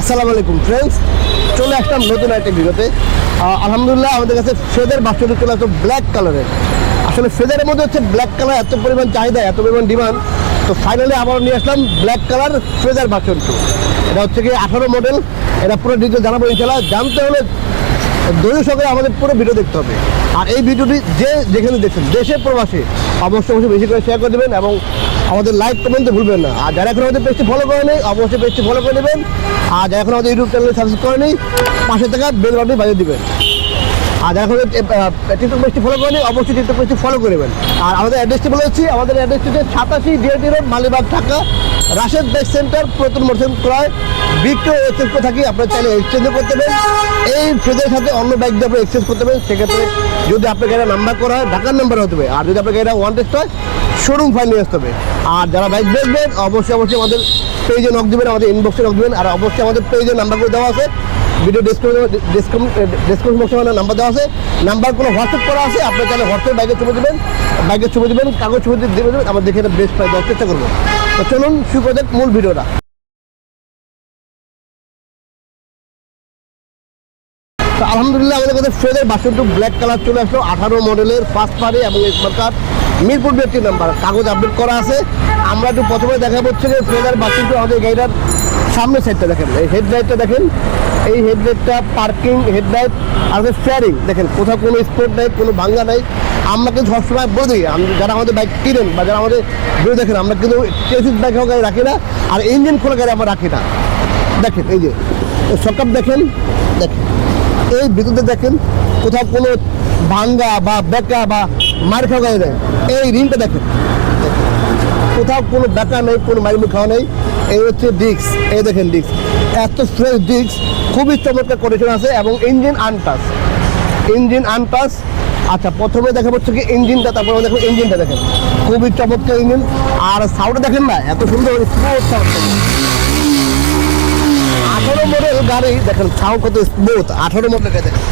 আসসালামু আলাইকুম ফ্রেন্ডস, চলে আসলাম নতুন একটা ভিডিওতে। আলহামদুলিল্লাহ আমাদের কাছে ফেদার বাচ্চাটা চলে আসলো ব্ল্যাক কালারের। আসলে ফেদারের মধ্যে হচ্ছে ব্ল্যাক কালার এত পরিমাণ চাহিদা, এত পরিমাণ ডিমান্ড, তো ফাইনালি আবার নিয়ে আসলাম ব্ল্যাক কালার ফেদার বাচ্চাটা। এটা হচ্ছে কি 18 মডেল। এটা পুরো ডিটেল জানাবো ইনশাল্লাহ। জানতে হলে ধৈর্য সহকারে আমাদের পুরো ভিডিও দেখতে হবে। আর এই ভিডিওটি যেখানে দেখছেন দেশে প্রবাসী অবশ্যই বেশি করে শেয়ার করে দেবেন এবং আমাদের লাইক কমেন্টে ভুলবেন না। আর যারা এখন আমাদের পেজটি ফলো করে নেই অবশ্যই পেজটি ফলো করে নেবেন। আর যারা এখন আমাদের ইউটিউব চ্যানেলে সাবস্ক্রাইব করে নেই পাশে থাকা বেল বাটনটি বাজিয়ে দেবেন। আর যারা এখন টিকটক পেজটি ফলো করে নেই অবশ্যই টিকটক পেজটি ফলো করে নেবেন। আর আমাদের অ্যাড্রেসটি বলেছি, আমাদের অ্যাড্রেসটি হচ্ছে 87 DRT road, Malibagh, Dhaka, Rashed bike centre, পুরাতন মোটরসাইকেল ক্রয় বিক্রয় এক্সচেঞ্জ করে থাকি। আপনারা চাইলে এক্সচেঞ্জও করতে পারেন, এই ফ্রিজের সাথে অন্য বাইক দিয়ে আপনি এক্সচেঞ্জ করতে পারেন। সেক্ষেত্রে যদি আপনার গাড়িটা নাম্বার করা হয় ঢাকার নাম্বার হতে হবে, আর যদি আপনার গাড়িটা ওয়ান টেস্ট হয় শোরুম ফাইল নিয়ে আসতে হবে। আর যারা বাইক দেখবেন অবশ্যই আমাদের পেজে নক দেবেন, আমাদের ইনবক্সে নক দেবেন। আর অবশ্যই আমাদের পেজে নাম্বারগুলো দেওয়া আছে, ভিডিও ডিসক্রিপশন বক্সে আমাদের নাম্বার দেওয়া আছে, নাম্বার কোনো হোয়াটসঅ্যাপ করা আছে। আপনার চাইলে হোয়াটসঅ্যাপ বাইকের ছবি দেবেন, কাগজ ছবি দেবেন, আমরা দেখে এটা বেস্ট প্রাইস দেওয়ার চেষ্টা করবো। তো চলুন শুরু করে মূল ভিডিওটা। তো আলহামদুলিল্লাহ আমাদের কাছে ফেদার বাসনটু ব্ল্যাক কালার চলে আসলো, 18 মডেলের, ফার্স্ট পার্টি এবং স্মার্ট কার্ড, মিরপুর 82 নাম্বার, কাগজ আপডেট করা আছে। আমরা একটু প্রথমে দেখা হচ্ছে যে ফেদার বাসনটু আমাদের গাড়িটার সামনের সাইডটা দেখেন, এই হেডলাইটটা দেখেন, এই হেডলাইটটা পার্কিং হেডলাইট আর ফেয়ারিং দেখেন, কোথাও কোনো স্পোর্ট নাই, কোনো ভাঙ্গা নাই। আমরা কিন্তু সবসময় বলে দিই, যারা আমাদের বাইক কিনেন বা যারা আমাদের ভিডিও দেখেন, আমরা কিন্তু চেসিস বাইক গাড়ি রাখি না, আর ইঞ্জিন খোলা গাড়ি আমরা রাখি না। দেখেন এই যে সকাপ দেখেন, এই ভিতরে দেখেন কোথাও কোনো ভাঙ্গা বা বেঁকা বা মার খাওয়া গাড়ি নেই। এই রিংটা দেখেন, কোথাও কোনো বেঁকা নেই, কোনো মারিমুখ খাওয়া নেই। এই হচ্ছে ডিস্ক, এই দেখেন ডিস্ক, এত ফ্রেশ ডিস্ক, খুবই চমৎকার কন্ডিশন আছে এবং ইঞ্জিন আনটাচ। আচ্ছা প্রথমে দেখা হচ্ছে কি ইঞ্জিনটা, তারপরে দেখো ইঞ্জিনটা দেখেন, খুবই চমৎকার ইঞ্জিন। আর সাউন্ডটা দেখেন না, এত সুন্দর স্মুথ সাউন্ড। 18 মডেল গাড়ি দেখেন সাউন্ড কত স্মুথ, 18 মডেল গাড়ি দেখেন।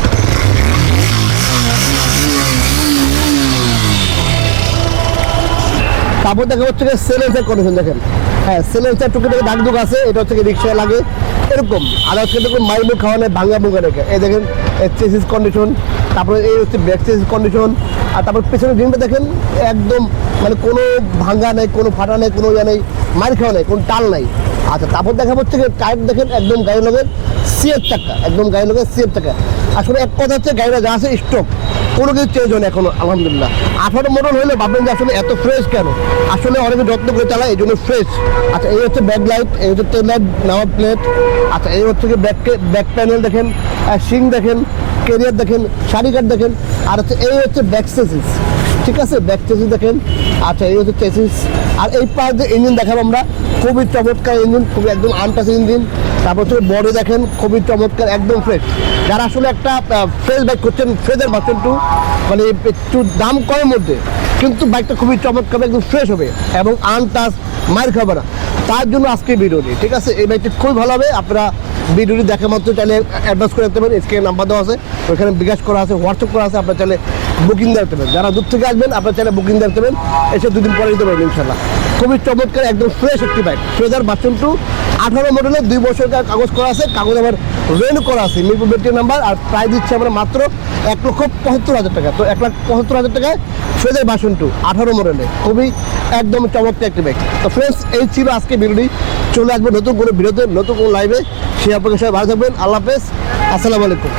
তারপর দেখা হচ্ছে যে সেলেন্সার কন্ডিশন দেখেন, হ্যাঁ সেলেন্সার টুকিটাকি দাগ দুগ আছে, এটা হচ্ছে কি রিক্সায় লাগে এরকম। আর হচ্ছে দেখুন মাইলু খাওয়া নেই, ভাঙ্গা ভুঙ্গা রেখে। এই দেখেন চেসিস কন্ডিশন, তারপরে এই হচ্ছে ব্যাক চেসিস কন্ডিশন। আর তারপর পেছনের রিংটা দেখেন একদম মানে কোনো ভাঙ্গা নেই, কোনো ফাটা নেই, কোনো ইয়ে নেই, মাইল খাওয়া নেই, কোনো টাল নাই। আচ্ছা তারপর দেখা হচ্ছে যে টায়ার দেখেন একদম গাড়ির লোকের সিএফ চাকা, একদম গাড়ির লোকের সিএফ চাকা। আসলে এক কথা হচ্ছে গাড়িটা যা আছে স্টক, কোনো কিছু চেঞ্জ হয় না এখনো আলহামদুলিল্লাহ। 18 মডেল হলে ভাববেন যে আসলে এত ফ্রেশ কেন, আসলে অনেকে যত্ন করে চালায় এই জন্য ফ্রেশ। আচ্ছা এই হচ্ছে ব্যাক লাইট, এই হচ্ছে টেল লাইট, নাম্বার প্লেট। আচ্ছা এই হচ্ছে কি ব্যাক প্যানেল দেখেন, সিং দেখেন, ক্যারিয়ার দেখেন, শাড়ি কাঠ দেখেন। আর হচ্ছে এই হচ্ছে ব্যাক চেসিস, ঠিক আছে ব্যাক চেসিস দেখেন। আচ্ছা এই হচ্ছে চেসিস। আর এই পার যে ইঞ্জিন দেখাবো আমরা, খুবই চমৎকার ইঞ্জিন, খুবই একদম আনটাচ ইঞ্জিন। তারপর হচ্ছে বডি দেখেন খুবই চমৎকার, একদম ফ্রেশ। যারা আসলে একটা ফ্রেশ বাইক করছেন, ফ্রেশের বাচ্চাটু মানে একটু দাম কমের মধ্যে কিন্তু বাইকটা খুবই চমৎকার, একদম ফ্রেশ হবে এবং আনটাচ, মার খাবে না, তার জন্য আজকে ভিডিওটি, ঠিক আছে। এই বাইকটি খুবই ভালো হবে। আপনারা ভিডিওটি দেখা মাত্র চাইলে অ্যাডভান্স করে রাখতে পারেন, স্ক্রিনে নাম্বার দেওয়া আছে, ওইখানে বিকাশ করা আছে, হোয়াটসঅ্যাপ করা আছে, আপনার চাইলে বুকিং দিয়ে রাখতে পারেন। যারা দূর থেকে আসবেন আপনার চাইলে বুকিং দিয়ে রাখতে পারেন, এসে দুদিন পরে দিতে পারবেন ইনশাল্লাহ। খুবই চমৎকার একদম ফ্রেশ একটি বাইক, ফ্রেজার বাচ্চনটু 18 মডেলের, 2 বছর কাগজ করা আছে, কাগজ আবার রেনু করা আছে, মিরপুর 82 নাম্বার। আর প্রাইস দিচ্ছে আমরা মাত্র 1,75,000 টাকা। তো 1,75,000 টাকায় ফ্রেজার বাসনটু 18 মডেলে, খুবই একদম চমৎকার একটি বাইক। তো ফ্রেন্ডস এই ছিল আজকে ভিডিওটি। চলে আসবো নতুন কোনো ভিডিওতে, নতুন কোনো লাইভে। সে আপনাকে সবাই ভালো থাকবেন। আল্লাহ হাফেজ, আসসালামু আলাইকুম।